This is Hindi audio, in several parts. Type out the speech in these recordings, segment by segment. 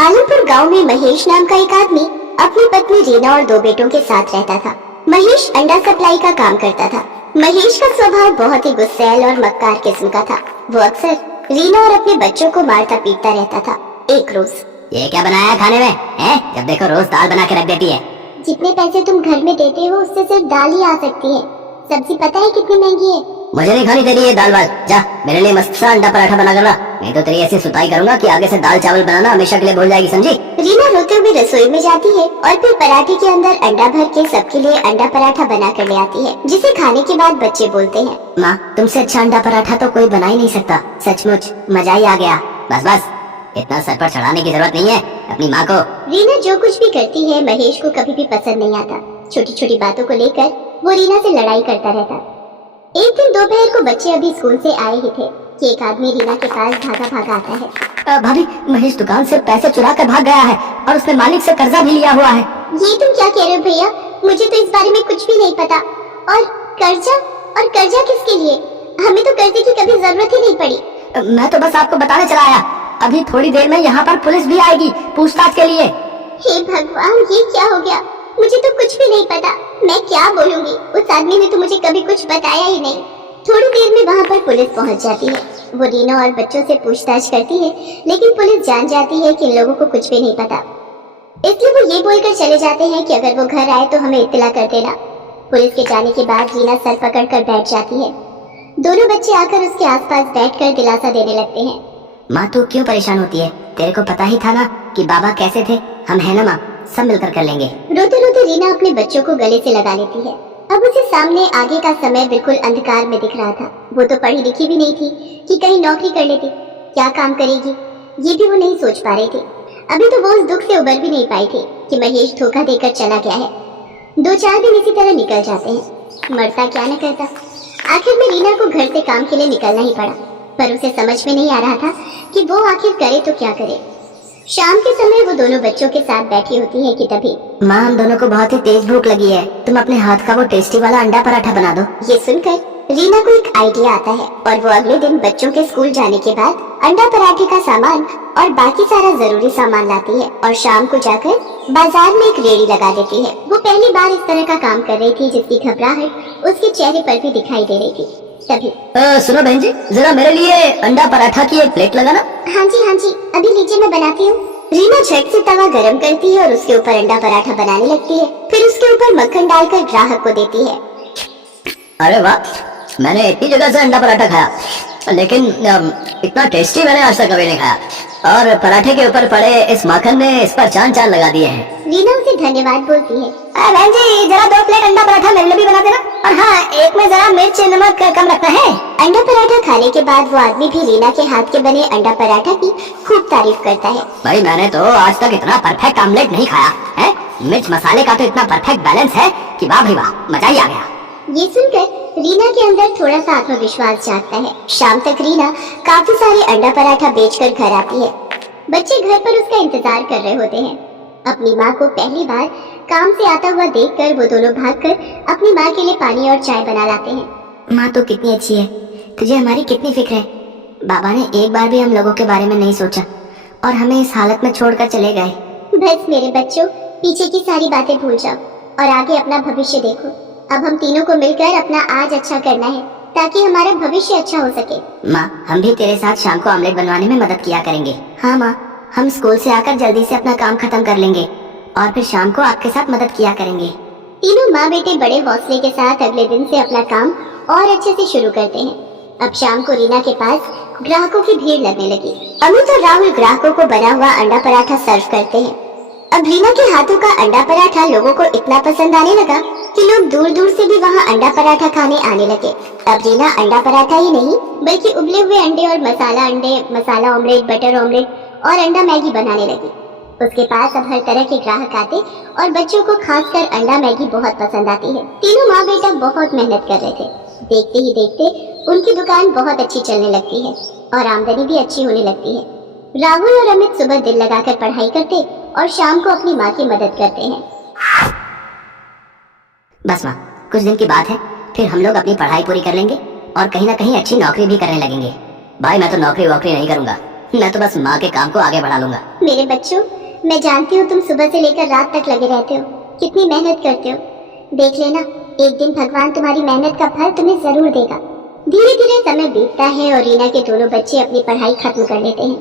आलमपुर गांव में महेश नाम का एक आदमी अपनी पत्नी रीना और 2 बेटों के साथ रहता था। महेश अंडा सप्लाई का काम करता था। महेश का स्वभाव बहुत ही गुस्सैल और मक्कार किस्म का था। वो अक्सर रीना और अपने बच्चों को मारता पीटता रहता था। एक रोज, ये क्या बनाया खाने में है? जब देखो रोज दाल बना के रख देती है। जितने पैसे तुम घर में देते हो उससे सिर्फ दाल ही आ सकती है। सब्जी पता है कितनी महंगी है? मुझे नहीं खानी तेरी ये दाल वाल। जा मेरे लिए मस्त सा अंडा पराठा बना कर ला, नहीं तो तेरी ऐसी सुताई करूंगा कि आगे से दाल चावल बनाना हमेशा के लिए भूल जाएगी, समझी? रीना रोते हुए रसोई में जाती है और फिर पराठे के अंदर अंडा भर के सबके लिए अंडा पराठा बना कर ले आती है, जिसे खाने के बाद बच्चे बोलते हैं, माँ तुमसे अच्छा अंडा पराठा तो कोई बना ही नहीं सकता। सचमुच मजा ही आ गया। बस बस, इतना सर पर चढ़ाने की जरूरत नहीं है अपनी माँ को। रीना जो कुछ भी करती है महेश को कभी भी पसंद नहीं आता। छोटी छोटी बातों को लेकर वो रीना से लड़ाई करता रहता। एक दिन दोपहर को बच्चे अभी स्कूल से आए ही थे कि एक आदमी रीना के पास भागा भागा आता है। भाभी, महेश दुकान से पैसे चुरा कर भाग गया है और उसने मालिक से कर्जा भी लिया हुआ है। ये तुम क्या कह रहे हो भैया? मुझे तो इस बारे में कुछ भी नहीं पता। और कर्जा किसके लिए? हमें तो कर्जे की कभी जरूरत ही नहीं पड़ी। मैं तो बस आपको बताने चला आया। अभी थोड़ी देर में यहाँ पर पुलिस भी आएगी पूछताछ के लिए। हे भगवान, ये क्या हो गया? मुझे तो कुछ भी नहीं पता। मैं क्या बोलूंगी? उस आदमी ने तो मुझे कभी कुछ बताया ही नहीं। थोड़ी देर में वहाँ पर पुलिस पहुँच जाती है। वो रीना और बच्चों से पूछताछ करती है, लेकिन पुलिस जान जाती है कि इन लोगों को कुछ भी नहीं पता। इसलिए वो ये बोलकर चले जाते हैं कि अगर वो घर आए तो हमें इत्तला कर देना। पुलिस के जाने के बाद रीना सर पकड़कर बैठ जाती है। दोनों बच्चे आकर उसके आसपास बैठकर दिलासा देने लगते हैं। माँ तू क्यों परेशान होती है? तेरे को पता ही था ना कि बाबा कैसे थे। हम है ना माँ, सब मिलकर कर लेंगे। रोते रोते रीना अपने बच्चों को गले से लगा लेती है। अब उसे सामने आगे का समय बिल्कुल अंधकार में दिख रहा था। वो तो पढ़ी लिखी भी नहीं थी कि कहीं नौकरी कर लेती। क्या काम करेगी ये भी वो नहीं सोच पा रही थी। अभी तो वो उस दुख से उबर भी नहीं पाई थी कि महेश धोखा देकर चला गया है। 2-4 दिन इसी तरह निकल जाते हैं। मरता क्या न करता। आखिर में रीना को घर से काम के लिए निकलना ही पड़ा, पर उसे समझ में नहीं आ रहा था कि वो आखिर करे तो क्या करे। शाम के समय वो दोनों बच्चों के साथ बैठी होती है कि तभी माँ, हम दोनों को बहुत ही तेज भूख लगी है। तुम अपने हाथ का वो टेस्टी वाला अंडा पराठा बना दो। ये सुनकर रीना को एक आइडिया आता है और वो अगले दिन बच्चों के स्कूल जाने के बाद अंडा पराठे का सामान और बाकी सारा जरूरी सामान लाती है और शाम को जाकर बाजार में एक रेड़ी लगा देती है। वो पहली बार इस तरह का काम कर रही थी, जिसकी घबराहट उसके चेहरे पर भी दिखाई दे रही थी। तभी सुनो बहन जी, जरा मेरे लिए अंडा पराठा की एक प्लेट लगाना। हाँ जी, अभी लीजिए, मैं बनाती हूँ। रीना झट से तवा गरम करती है और उसके ऊपर अंडा पराठा बनाने लगती है। फिर उसके ऊपर मक्खन डालकर ग्राहक को देती है। अरे वाह, मैंने इतनी जगह से अंडा पराठा खाया, लेकिन इतना टेस्टी मैंने आज तक कभी नहीं खाया। और पराठे के ऊपर पड़े इस माखन ने इस पर चांद चांद लगा दिए हैं। रीना उसे धन्यवाद बोलती है। बहन जी, जरा 2 प्लेट अंडा पराठा मेरे लिए भी बना देना। और हाँ, एक में जरा मिर्च नमक कम रखना है। अंडा पराठा खाने के बाद वो आदमी भी रीना के हाथ के बने अंडा पराठा की खूब तारीफ करता है। भाई, मैंने तो आज तक इतना परफेक्ट आमलेट नहीं खाया है। मिर्च मसाले का तो इतना परफेक्ट बैलेंस है कि वाह भाई वाह, मजा ही आ गया। ये सुनकर रीना के अंदर थोड़ा सा आत्मविश्वास जागता है। शाम तक रीना काफी सारे अंडा पराठा बेचकर घर आती है। बच्चे घर पर उसका इंतजार कर रहे होते हैं। अपनी माँ को पहली बार काम से आता हुआ देखकर वो दोनों भागकर अपनी माँ के लिए पानी और चाय बना लाते हैं। माँ तो कितनी अच्छी है, तुझे हमारी कितनी फिक्र है। बाबा ने एक बार भी हम लोगों के बारे में नहीं सोचा और हमें इस हालत में छोड़कर चले गए। बस मेरे बच्चों, पीछे की सारी बातें भूल जाओ और आगे अपना भविष्य देखो। अब हम तीनों को मिलकर अपना आज अच्छा करना है ताकि हमारा भविष्य अच्छा हो सके। माँ, हम भी तेरे साथ शाम को आमलेट बनवाने में मदद किया करेंगे। हाँ माँ, हम स्कूल से आकर जल्दी से अपना काम खत्म कर लेंगे और फिर शाम को आपके साथ मदद किया करेंगे। तीनों माँ बेटे बड़े हौसले के साथ अगले दिन से अपना काम और अच्छे से शुरू करते हैं। अब शाम को रीना के पास ग्राहकों की भीड़ लगने लगी। अमित और राहुल ग्राहकों को बना हुआ अंडा पराठा सर्व करते हैं। अब रीना के हाथों का अंडा पराठा लोगों को इतना पसंद आने लगा कि लोग दूर दूर से भी वहाँ अंडा पराठा खाने आने लगे। अब रीना अंडा पराठा ही नहीं बल्कि उबले हुए अंडे और मसाला अंडे, मसाला ऑमलेट, बटर ऑमलेट और अंडा मैगी बनाने लगी। उसके पास अब हर तरह के ग्राहक आते और बच्चों को खासकर अंडा मैगी बहुत पसंद आती है। तीनों माँ बेटा बहुत मेहनत कर रहे थे। देखते ही देखते उनकी दुकान बहुत अच्छी चलने लगती है और आमदनी भी अच्छी होने लगती है। राहुल और अमित सुबह दिल लगाकर पढ़ाई करते और शाम को अपनी माँ की मदद करते हैं। बस माँ, कुछ दिन की बात है, फिर हम लोग अपनी पढ़ाई पूरी कर लेंगे और कहीं ना कहीं अच्छी नौकरी भी करने लगेंगे। भाई, मैं तो नौकरी वोकरी नहीं करूंगा, मैं तो बस माँ के काम को आगे बढ़ा लूंगा। मेरे बच्चों, मैं जानती हूँ तुम सुबह से लेकर रात तक लगे रहते हो, कितनी मेहनत करते हो। देख लेना, एक दिन भगवान तुम्हारी मेहनत का फल तुम्हें जरूर देगा। धीरे धीरे समय बीतता है और रीना के दोनों बच्चे अपनी पढ़ाई खत्म कर लेते हैं।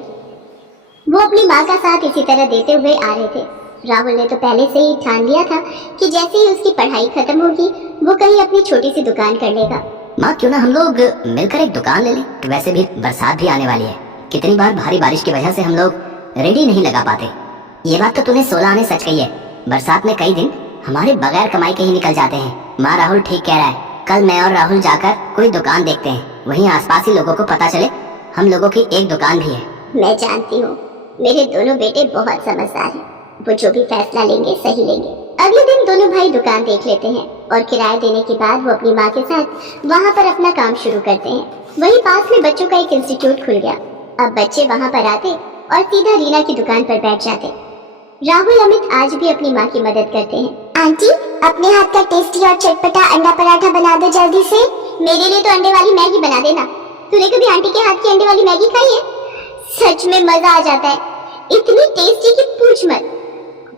वो अपनी माँ का साथ इसी तरह देते हुए आ रहे थे। राहुल ने तो पहले से ही ठान लिया था कि जैसे ही उसकी पढ़ाई खत्म होगी वो कहीं अपनी छोटी सी दुकान कर लेगा। माँ, क्यों ना हम लोग मिलकर एक दुकान ले लें? वैसे भी बरसात भी आने वाली है। कितनी बार भारी बारिश की वजह से हम लोग रेडी नहीं लगा पाते। ये बात तो तूने 16 आने सच कही है। बरसात में कई दिन हमारे बगैर कमाई के ही निकल जाते हैं। माँ, राहुल ठीक कह रहा है। कल मैं और राहुल जाकर कोई दुकान देखते हैं, वहीं आसपास ही लोगों को पता चले हम लोगों की एक दुकान भी है। मैं जानती हूँ मेरे दोनों बेटे बहुत समझदार हैं। वो जो भी फैसला लेंगे सही लेंगे। अगले दिन दोनों भाई दुकान देख लेते हैं और किराया देने के बाद वो अपनी माँ के साथ वहाँ पर अपना काम शुरू करते हैं। वहीं पास में बच्चों का एक इंस्टीट्यूट खुल गया। अब बच्चे वहाँ पर आते और सीधा रीना की दुकान पर बैठ जाते। राहुल अमित आज भी अपनी माँ की मदद करते हैं। आंटी, अपने हाथ का टेस्टी और चटपटा अंडा पराठा बना दो जल्दी से। मेरे लिए तो अंडे वाली मैगी बना देना। तूने कभी आंटी के हाथ की अंडे वाली मैगी खाई है? सच में मजा आ जाता है, इतनी टेस्टी कि पूछ मत।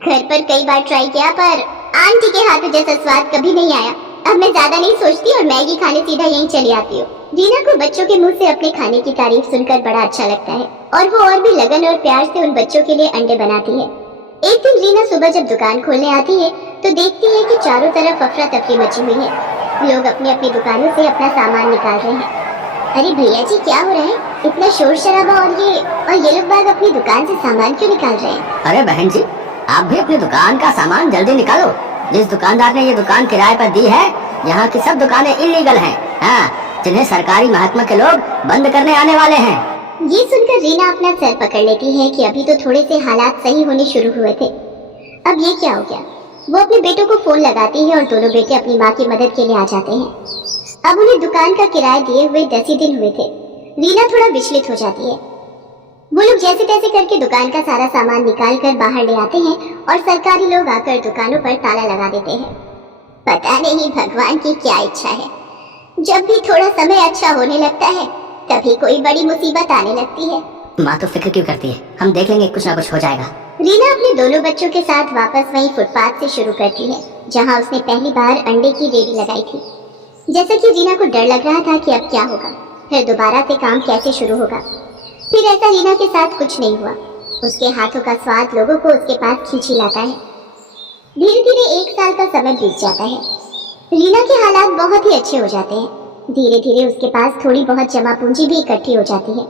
घर पर कई बार ट्राई किया पर आंटी के हाथों जैसा स्वाद कभी नहीं आया। अब मैं ज्यादा नहीं सोचती और मैगी खाने सीधा यहीं चली आती हूँ। रीना को बच्चों के मुंह से अपने खाने की तारीफ सुनकर बड़ा अच्छा लगता है और वो और भी लगन और प्यार से उन बच्चों के लिए अंडे बनाती है। एक दिन रीना सुबह जब दुकान खोलने आती है तो देखती है कि चारों तरफ अफरा तफरी मची हुई है। लोग अपनी अपनी दुकानों से अपना सामान निकाल रहे हैं। अरे भैया जी, क्या हो रहा है? इतना शोर शराबा और ये लोग बाग अपनी दुकान से सामान क्यों निकाल रहे हैं? अरे बहन जी, आप भी अपनी दुकान का सामान जल्दी निकालो। जिस दुकानदार ने ये दुकान किराए पर दी है, यहाँ की सब दुकानें इलीगल हैं। हाँ, जिन्हें सरकारी महकमे के लोग बंद करने आने वाले हैं। ये सुनकर रीना अपना सर पकड़ लेती है कि अभी तो थोड़े से हालात सही होने शुरू हुए थे, अब ये क्या हो गया। वो अपने बेटों को फोन लगाती है और दोनों बेटे अपनी माँ की मदद के लिए आ जाते हैं। अब उन्हें दुकान का किराया दिए हुए 10 ही दिन हुए थे। रीना थोड़ा विचलित हो जाती है। वो लोग जैसे तैसे करके दुकान का सारा सामान निकाल कर बाहर ले आते हैं और सरकारी लोग आकर दुकानों पर ताला लगा देते हैं। पता नहीं भगवान की क्या इच्छा है, जब भी थोड़ा समय अच्छा होने लगता है तभी कोई बड़ी मुसीबत आने लगती है। माँ तो फिक्र क्यों करती है, हम देख लेंगे, कुछ ना कुछ हो जाएगा। रीना अपने दोनों बच्चों के साथ वापस वहीं फुटपाथ से शुरू करती है जहाँ उसने पहली बार अंडे की रेडी लगाई थी। जैसा कि रीना को डर लग रहा था कि अब क्या होगा, फिर दोबारा से काम कैसे शुरू होगा। फिर ऐसा रीना के साथ कुछ नहीं हुआ। उसके हाथों का स्वाद लोगों को उसके पास खींच ही लाता है। धीरे धीरे 1 साल का समय बीत जाता है। रीना के हालात बहुत ही अच्छे हो जाते हैं। धीरे धीरे उसके पास थोड़ी बहुत जमा पूंजी भी इकट्ठी हो जाती है,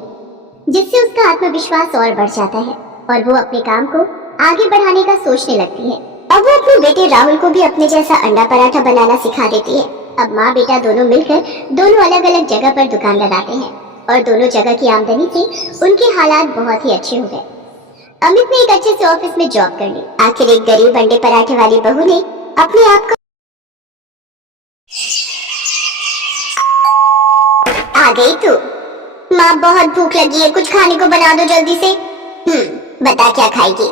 जिससे उसका आत्मविश्वास और बढ़ जाता है और वो अपने काम को आगे बढ़ाने का सोचने लगती है। अब वो अपने बेटे राहुल को भी अपने जैसा अंडा पराठा बनाना सिखा देती है। अब माँ बेटा दोनों मिलकर दोनों अलग अलग जगह पर दुकान लगाते हैं और दोनों जगह की आमदनी से उनके हालात बहुत ही अच्छे हो गए। अमित ने एक अच्छे से ऑफिस में जॉब कर ली। आखिर एक गरीब अंडे पराठे वाली बहू ने अपने आप को आ गई तू। माँ बहुत भूख लगी है, कुछ खाने को बना दो जल्दी से। बता क्या खाएगी?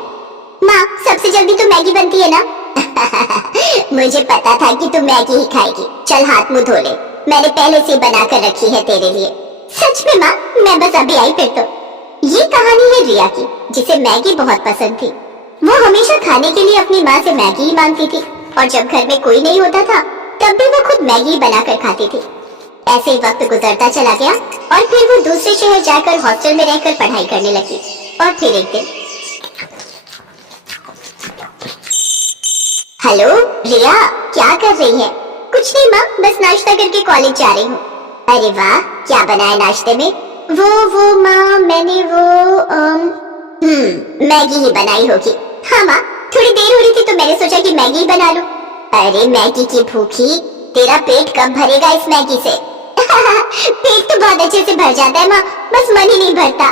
माँ सबसे जल्दी तो मैगी बनती है ना? मुझे पता था कि तू मैगी ही खाएगी। चल हाथ मुंह धो ले, मैंने पहले से बना कर रखी है तेरे लिए। सच में माँ, मैं बस अभी आई फिर तो। ये कहानी है रिया की, जिसे मैगी बहुत पसंद थी। वो हमेशा खाने के लिए अपनी माँ से मैगी ही मांगती थी और जब घर में कोई नहीं होता था तब भी वो खुद मैगी बनाकर खाती थी। ऐसे ही वक्त गुजरता चला गया और फिर वो दूसरे शहर जाकर हॉस्टल में रहकर पढ़ाई करने लगी। और फिर एक दिन, हेलो रिया, क्या कर रही है? कुछ नहीं माँ, बस नाश्ता करके कॉलेज जा रही हूँ। अरे वाह, क्या बनाया नाश्ते में? वो माँ, मैंने मैगी ही बनाई होगी। हाँ माँ, थोड़ी देर हो रही थी तो मैंने सोचा कि मैगी ही बना लूं। अरे मैगी की भूखी, तेरा पेट कब भरेगा इस मैगी से? पेट तो बहुत अच्छे से भर जाता है माँ, बस मन ही नहीं भरता।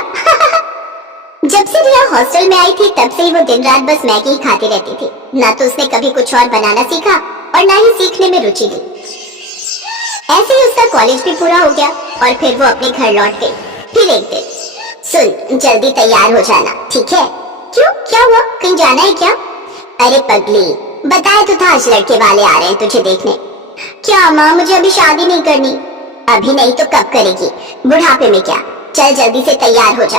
जब से रिया हॉस्टल में आई थी तब से ही वो दिन रात बस मैगी ही खाती रहती थी। ना तो उसने कभी कुछ और बनाना सीखा और ना ही सीखने में रुचि ली। ऐसे ही उसका कॉलेज भी पूरा हो गया और फिर वो अपने घर लौट गई। फिर एक दिन, सुन जल्दी तैयार हो जाना, ठीक है? क्यों, क्या हुआ? कहीं जाना है क्या? अरे पगली, बताया तो था आज लड़के वाले आ रहे हैं तुझे देखने। क्या माँ, मुझे अभी शादी नहीं करनी। अभी नहीं तो कब करेगी? बुढ़ापे में क्या? चल जल्दी से तैयार हो जा,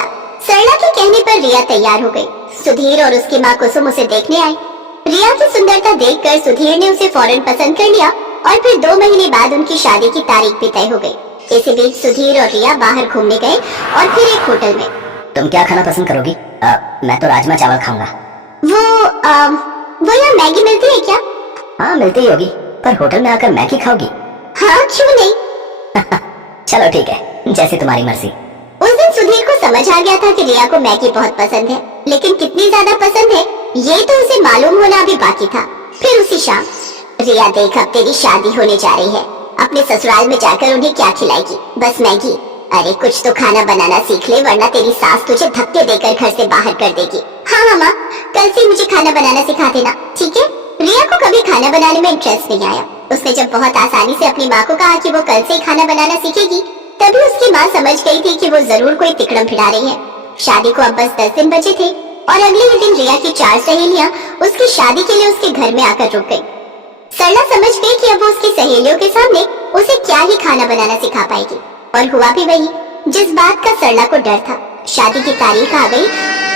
सरला के कहने पर रिया तैयार हो गई। सुधीर और उसकी माँ कुसुम उसे देखने आई। रिया की सुंदरता देखकर सुधीर ने उसे फौरन पसंद कर लिया और फिर 2 महीने बाद उनकी शादी की तारीख भी तय हो गई। इसी बीच सुधीर और रिया बाहर घूमने गए और फिर एक होटल में। तुम क्या खाना पसंद करोगी? मैं तो राजमा चावल खाऊंगा। वो यहाँ मैगी मिलती है क्या? हाँ मिलती ही होगी, पर होटल में आकर मैगी खाओगी? हाँ क्यों नहीं। चलो ठीक है, जैसे तुम्हारी मर्जी। उस दिन सुधीर को समझ आ गया था कि रिया को मैगी बहुत पसंद है, लेकिन कितनी ज्यादा पसंद है ये तो उसे मालूम होना भी बाकी था। फिर उसी शाम, रिया देख अब तेरी शादी होने जा रही है, अपने ससुराल में जाकर उन्हें क्या खिलाएगी? बस मैगी? अरे कुछ तो खाना बनाना सीख ले, वरना तेरी सास तुझे धक्के देकर घर से बाहर कर देगी। हाँ माँ, कल से मुझे खाना बनाना सिखा देना, ठीक है? रिया को कभी खाना बनाने में इंटरेस्ट नहीं आया। उसने जब बहुत आसानी से अपनी माँ को कहा कि वो कल से ही खाना बनाना सीखेगी, तभी उसकी माँ समझ गई थी कि वो जरूर कोई तिकड़म फिरा रही है। शादी को अब बस 10 दिन बचे थे और अगले ही दिन रिया की 4 सहेलियां उसकी शादी के लिए उसके घर में आकर रुक गई। सरला समझ गई कि अब वो उसकी सहेलियों के सामने उसे क्या ही खाना बनाना सिखा पाएगी, और हुआ भी वही जिस बात का सरला को डर था। शादी की तारीख आ गई,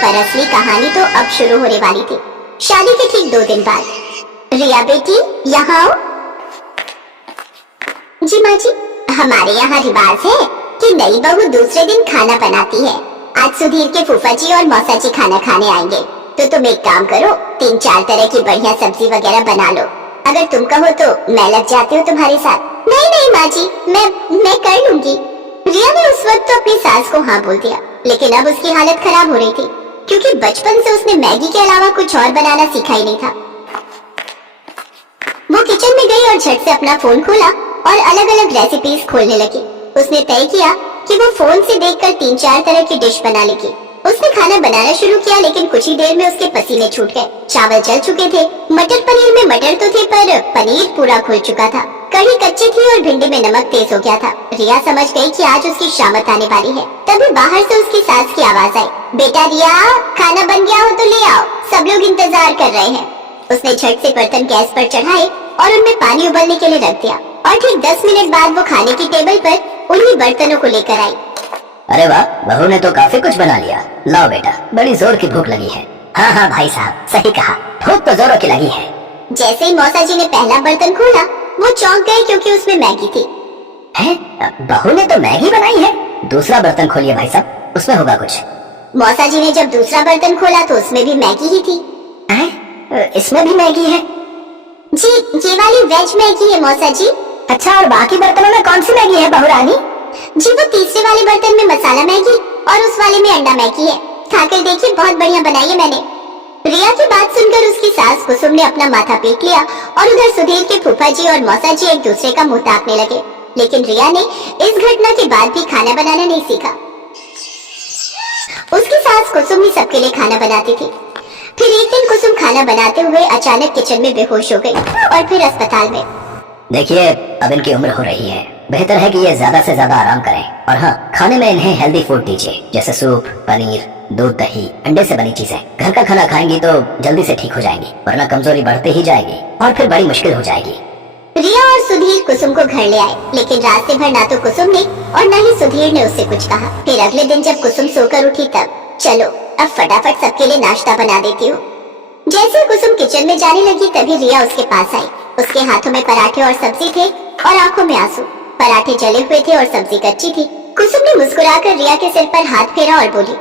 पर असली कहानी तो अब शुरू होने वाली थी। शादी के ठीक 2 दिन बाद, रिया बेटी यहाँ आओ। जी माँ जी। हमारे यहाँ रिवाज है कि नई बहू दूसरे दिन खाना बनाती है। आज सुधीर के फूफा जी और मौसा जी खाना खाने आएंगे, तो तुम एक काम करो, 3-4 तरह की बढ़िया सब्जी वगैरह बना लो। अगर तुम कहो तो मैं लग जाती हूँ तुम्हारे साथ। नहीं नहीं माँ जी, मैं कर लूंगी। रिया ने उस वक्त तो अपनी सास को हाँ बोल दिया, लेकिन अब उसकी हालत खराब हो रही थी, क्योंकि बचपन से उसने मैगी के अलावा कुछ और बनाना सीखा ही नहीं था। वो किचन में गई और झट से अपना फोन खोला और अलग अलग रेसिपीज खोलने लगी। उसने तय किया कि वो फोन से देखकर 3-4 तरह की डिश बना लेगी। उसने खाना बनाना शुरू किया, लेकिन कुछ ही देर में उसके पसीने छूट गए। चावल जल चुके थे, मटर पनीर में मटर तो थे पर पनीर पूरा खुल चुका था। कढ़ी कच्ची थी और भिंडी में नमक तेज हो गया था। रिया समझ गई कि आज उसकी शामत आने वाली है। तभी बाहर से उसकी सास की आवाज आई, बेटा रिया, खाना बन गया हो तो ले आओ, सब लोग इंतजार कर रहे हैं। उसने झट से बर्तन गैस पर चढ़ाए और उनमें पानी उबलने के लिए रख दिया, और ठीक 10 मिनट बाद वो खाने की टेबल पर उन्हीं बर्तनों को लेकर आई। अरे वाह, बहू ने तो काफी कुछ बना लिया। लाओ बेटा, बड़ी जोर की भूख लगी है। हाँ हाँ भाई साहब, सही कहा, भूख तो जोरों की लगी है। जैसे ही मौसा जी ने पहला बर्तन खोला, वो चौंक गए क्योंकि उसमें मैगी थी। हैं? बहू ने तो मैगी बनाई है? दूसरा बर्तन खोलिए भाई साहब, उसमें होगा कुछ। मौसा जी ने जब दूसरा बर्तन खोला तो उसमें भी मैगी ही थी। इसमें भी मैगी है? जी, ये वाली वेज मैगी है मौसा जी। अच्छा, और बाकी बर्तनों में कौन सी मैगी है बहू रानी? जी, वो तीसरे वाले बर्तन में मसाला मैगी और उस वाले में अंडा मैगी है। खाकर देखिए, बहुत बढ़िया बनाई है मैंने। रिया की बात सुनकर उसकी सास कुसुम ने अपना माथा पीट लिया और उधर सुधीर के फूफा जी और मौसा जी एक दूसरे का मुंह ताकने लगे। लेकिन रिया ने इस घटना के बाद भी खाना बनाना नहीं सीखा। उसकी सास कुसुम ही सबके लिए खाना बनाती थी। फिर एक दिन कुसुम खाना बनाते हुए अचानक किचन में बेहोश हो गई और फिर अस्पताल में। देखिए, अब इनकी उम्र हो रही है, बेहतर है कि ये ज्यादा से ज्यादा आराम करें, और हाँ, खाने में इन्हें हेल्दी फूड दीजिए, जैसे सूप, पनीर, दूध, दही, अंडे से बनी चीजें। घर का खाना खाएंगी तो जल्दी से ठीक हो जाएंगी, वरना कमजोरी बढ़ती ही जाएगी और फिर बड़ी मुश्किल हो जाएगी। रिया और सुधीर कुसुम को घर ले आए, लेकिन रास्ते भर ना तो कुसुम ने और न ही सुधीर ने उससे कुछ कहा। फिर अगले दिन जब कुसुम सोकर उठी तब, चलो अब फटाफट सबके लिए नाश्ता बना देती हूँ। जैसे कुसुम किचन में जाने लगी तभी रिया उसके पास आई। उसके हाथों में पराठे और सब्जी थे और आंखों में आंसू। पराठे जले हुए थे और सब्जी कच्ची थी। कुसुम ने मुस्कुराकर रिया के सिर पर हाथ फेरा और बोली,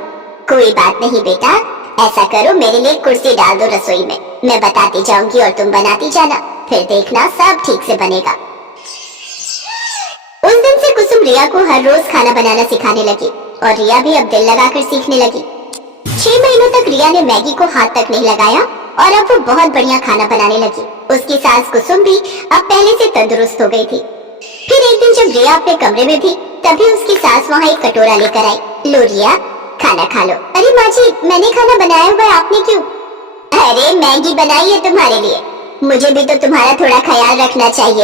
कोई बात नहीं बेटा, ऐसा करो, मेरे लिए कुर्सी डाल दो रसोई में, मैं बताती जाऊंगी और तुम बनाती जाना, फिर देखना सब ठीक से बनेगा। उस दिन से कुसुम रिया को हर रोज खाना बनाना सिखाने लगी और रिया भी अब दिल लगाकर सीखने लगी। 6 महीनों तक रिया ने मैगी को हाथ तक नहीं लगाया और अब वो बहुत बढ़िया खाना बनाने लगी। उसकी सास कुसुम भी अब पहले से तंदुरुस्त हो गई थी। फिर एक दिन जब रिया अपने कमरे में थी तभी उसकी सास वहाँ एक कटोरा लेकर आई। लो रिया, खाना खा लो। अरे माँ जी, मैंने खाना बनाया हुआ है, आपने क्यों? अरे मैगी बनाई है तुम्हारे लिए, मुझे भी तो तुम्हारा थोड़ा ख्याल रखना चाहिए